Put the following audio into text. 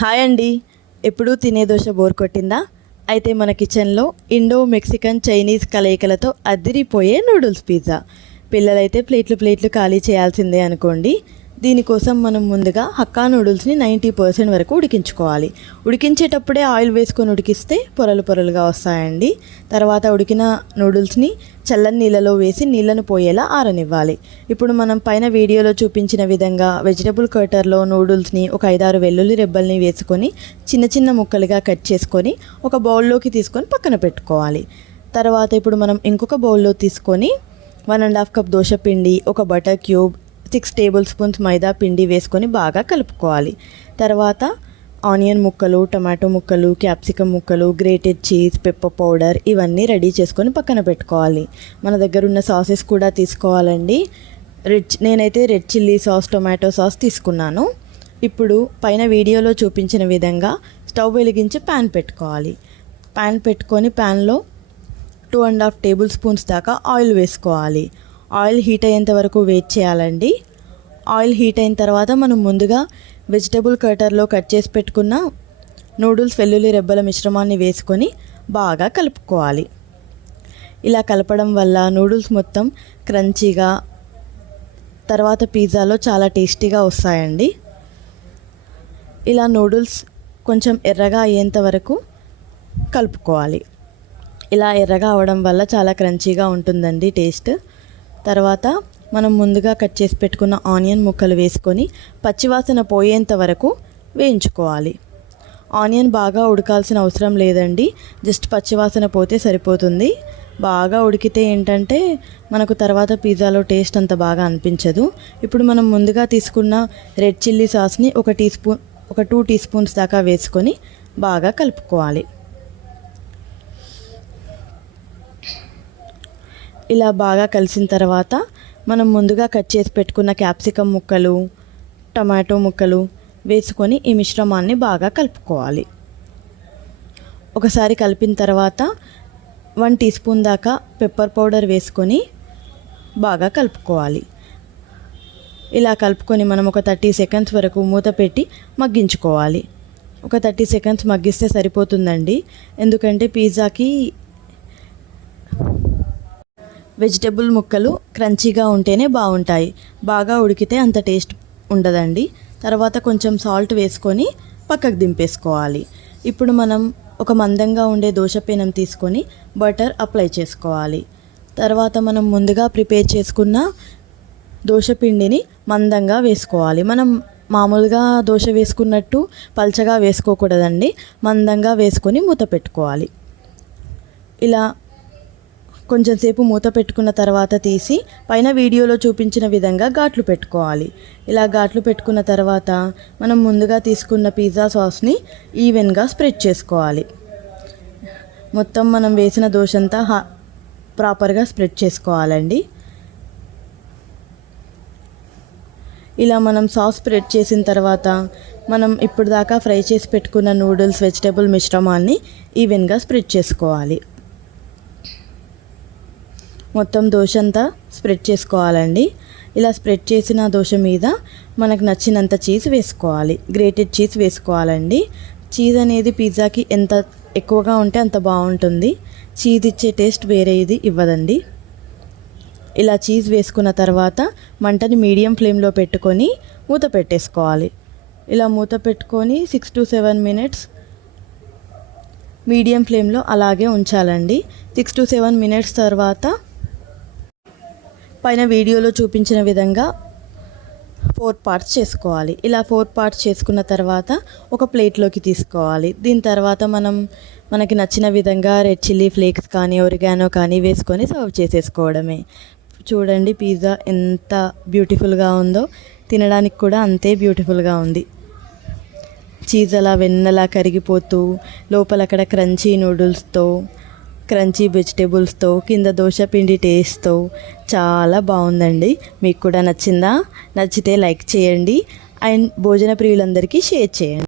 Hi అండి. ఎప్పుడూ తినే దోశ బోర్ కొట్టిందా? అయితే మన కిచెన్లో ఇండో మెక్సికన్ చైనీస్ కలయికలతో అదిరిపోయే నూడిల్స్ పిజ్జా. పిల్లలైతే ప్లేట్లు ఖాళీ చేయాల్సిందే అనుకోండి. దీనికోసం మనం ముందుగా హక్కా నూడిల్స్ని 90% వరకు ఉడికించుకోవాలి. ఉడికించేటప్పుడే ఆయిల్ వేసుకొని ఉడికిస్తే పొరలుగా వస్తాయండి. తర్వాత ఉడికిన నూడిల్స్ని చల్లని నీళ్ళలో వేసి నీళ్ళను పోయేలా ఆరనివ్వాలి. ఇప్పుడు మనం పైన వీడియోలో చూపించిన విధంగా వెజిటబుల్ కటర్లో నూడిల్స్ని ఒక 5-6 వెల్లుల్లి రెబ్బల్ని వేసుకొని చిన్న ముక్కలుగా కట్ చేసుకొని ఒక బౌల్లోకి తీసుకొని పక్కన పెట్టుకోవాలి. తర్వాత ఇప్పుడు మనం ఇంకొక బౌల్లో తీసుకొని 1.5 కప్ దోశ పిండి, ఒక బటర్ క్యూబ్, 6 టేబుల్ స్పూన్స్ మైదా పిండి వేసుకొని బాగా కలుపుకోవాలి. తర్వాత ఆనియన్ ముక్కలు, టమాటో ముక్కలు, క్యాప్సికమ్ ముక్కలు, గ్రేటెడ్ చీజ్, పెప్పర్ పౌడర్ ఇవన్నీ రెడీ చేసుకొని పక్కన పెట్టుకోవాలి. మన దగ్గర ఉన్న సాసెస్ కూడా తీసుకోవాలండి. నేనైతే red chilli sauce, tomato sauce తీసుకున్నాను. ఇప్పుడు పైన వీడియోలో చూపించిన విధంగా స్టవ్ వెలిగించి ప్యాన్ పెట్టుకోవాలి. ప్యాన్ పెట్టుకొని ప్యాన్లో 2.5 టేబుల్ స్పూన్స్ దాకా ఆయిల్ వేసుకోవాలి. ఆయిల్ హీట్ అయ్యేంత వరకు వెయిట్ చేయాలండి. ఆయిల్ హీట్ అయిన తర్వాత మనం ముందుగా వెజిటబుల్ కటర్లో కట్ చేసి పెట్టుకున్న నూడిల్స్ వెల్లుల్లి రెబ్బల మిశ్రమాన్ని వేసుకొని బాగా కలుపుకోవాలి. ఇలా కలపడం వల్ల నూడిల్స్ మొత్తం క్రంచీగా, తర్వాత పిజ్జాలో చాలా టేస్టీగా వస్తాయండి. ఇలా నూడిల్స్ కొంచెం ఎర్రగా అయ్యేంత వరకు కలుపుకోవాలి. ఇలా ఎర్రగా అవడం వల్ల చాలా క్రంచీగా ఉంటుందండి టేస్ట్. తర్వాత మనం ముందుగా కట్ చేసి పెట్టుకున్న ఆనియన్ ముక్కలు వేసుకొని పచ్చివాసన పోయేంత వరకు వేయించుకోవాలి. ఆనియన్ బాగా ఉడకాల్సిన అవసరం లేదండి, జస్ట్ పచ్చివాసన పోతే సరిపోతుంది. బాగా ఉడికితే ఏంటంటే మనకు తర్వాత పిజ్జాలో టేస్ట్ అంత బాగా అనిపించదు. ఇప్పుడు మనం ముందుగా తీసుకున్న రెడ్ చిల్లీ సాస్ని ఒక 2 టీ స్పూన్స్ దాకా వేసుకొని బాగా కలుపుకోవాలి. ఇలా బాగా కలిసిన తర్వాత మనం ముందుగా కట్ చేసి పెట్టుకున్న క్యాప్సికమ్ ముక్కలు, టమాటో ముక్కలు వేసుకొని ఈ మిశ్రమాన్ని బాగా కలుపుకోవాలి. ఒకసారి కలిపిన తర్వాత 1 టీ స్పూన్ దాకా పెప్పర్ పౌడర్ వేసుకొని బాగా కలుపుకోవాలి. ఇలా కలుపుకొని మనం ఒక 30 సెకండ్స్ వరకు మూత పెట్టి మగ్గించుకోవాలి. ఒక 30 సెకండ్స్ మగ్గిస్తే సరిపోతుందండి, ఎందుకంటే పిజ్జాకి వెజిటబుల్ ముక్కలు క్రంచీగా ఉంటేనే బాగుంటాయి. బాగా ఉడికితే అంత టేస్ట్ ఉండదండి. తర్వాత కొంచెం సాల్ట్ వేసుకొని పక్కకు దింపేసుకోవాలి. ఇప్పుడు మనం ఒక మందంగా ఉండే దోశ పెనం తీసుకొని బటర్ అప్లై చేసుకోవాలి. తర్వాత మనం ముందుగా ప్రిపేర్ చేసుకున్న దోశ పిండిని మందంగా వేసుకోవాలి. మనం మామూలుగా దోశ వేసుకున్నట్టు పల్చగా వేసుకోకూడదండి, మందంగా వేసుకొని మూత పెట్టుకోవాలి. ఇలా కొంచెం సేపు మూత పెట్టుకున్న తర్వాత తీసి పైన వీడియోలో చూపించిన విధంగా ఘాట్లు పెట్టుకోవాలి. ఇలా ఘాట్లు పెట్టుకున్న తర్వాత మనం ముందుగా తీసుకున్న పిజ్జా సాస్ని ఈవెన్గా స్ప్రెడ్ చేసుకోవాలి. మొత్తం మనం వేసిన దోశ అంతా ప్రాపర్గా స్ప్రెడ్ చేసుకోవాలండి. ఇలా మనం సాస్ స్ప్రెడ్ చేసిన తర్వాత మనం ఇప్పుడు దాకా ఫ్రై చేసి పెట్టుకున్న నూడిల్స్ వెజిటబుల్ మిశ్రమాన్ని ఈవెన్గా స్ప్రెడ్ చేసుకోవాలి. మొత్తం దోశ అంతా స్ప్రెడ్ చేసుకోవాలండి. ఇలా స్ప్రెడ్ చేసిన దోశ మీద మనకు నచ్చినంత చీజ్ వేసుకోవాలి. గ్రేటెడ్ చీజ్ వేసుకోవాలండి. చీజ్ అనేది పిజ్జాకి ఎంత ఎక్కువగా ఉంటే అంత బాగుంటుంది. చీజ్ ఇచ్చే టేస్ట్ వేరే ఇది ఇవ్వదండి. ఇలా చీజ్ వేసుకున్న తర్వాత మంటని మీడియం ఫ్లేమ్లో పెట్టుకొని మూత పెట్టేసుకోవాలి. ఇలా మూత పెట్టుకొని 6 to 7 మినిట్స్ మీడియం ఫ్లేమ్లో అలాగే ఉంచాలండి. 6 to 7 మినిట్స్ తర్వాత పైన వీడియోలో చూపించిన విధంగా 4 పార్ట్స్ చేసుకోవాలి. ఇలా 4 పార్ట్స్ చేసుకున్న తర్వాత ఒక ప్లేట్లోకి తీసుకోవాలి. దీని తర్వాత మనకి నచ్చిన విధంగా రెడ్ చిల్లీ ఫ్లేక్స్ కానీ ఒరిగానో కానీ వేసుకొని సర్వ్ చేసేసుకోవడమే. చూడండి పిజ్జా ఎంత బ్యూటిఫుల్గా ఉందో, తినడానికి కూడా అంతే బ్యూటిఫుల్గా ఉంది. చీజ్ అలా వెన్నలా కరిగిపోతూ లోపల అక్కడ క్రంచీ నూడిల్స్తో, క్రంచీ వెజిటేబుల్స్తో, కింద దోశ పిండి టేస్ట్తో చాలా బాగుందండి. మీకు కూడా నచ్చిందా? నచ్చితే లైక్ చేయండి అండ్ భోజన ప్రియులందరికీ షేర్ చేయండి.